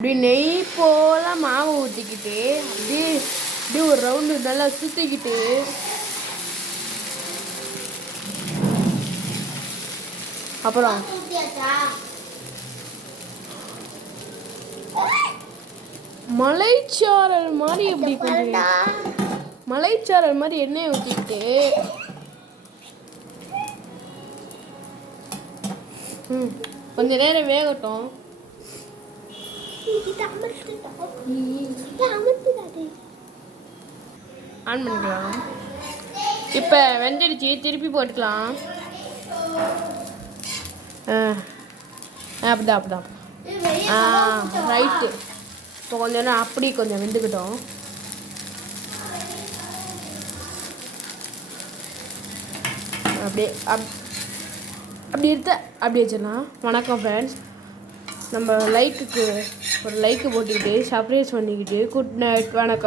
அப்படி நெய் போல மாவு ஊற்றிக்கிட்டு அப்படியே ஒரு ரவுண்டு நல்லா சுற்றிக்கிட்டு அப்புறம் மலைச்சாரல் மாதிரி எப்படி மலைச்சாரல் மாதிரி எண்ணெய் ஊற்றிக்கிட்டு கொஞ்ச நேரம் வேகட்டும். ஆன் பண்ணிக்கலாம். இப்போ வெந்துடுச்சு, திருப்பி போட்டுக்கலாம். அப்படிதான் ரைட்டு. இப்போ கொஞ்சம் நேரம் அப்படி கொஞ்சம் வெந்துக்கிட்டோம். அப்படியே அப்படி எடுத்து அப்படி வச்சிடலாம். வணக்கம் ஃப்ரெண்ட்ஸ், நம்ம லைக்குக்கு ஒரு லைக்கு போட்டுக்கிட்டு சப்ரைஸ் பண்ணிக்கிட்டு குட் நைட், வணக்கம்.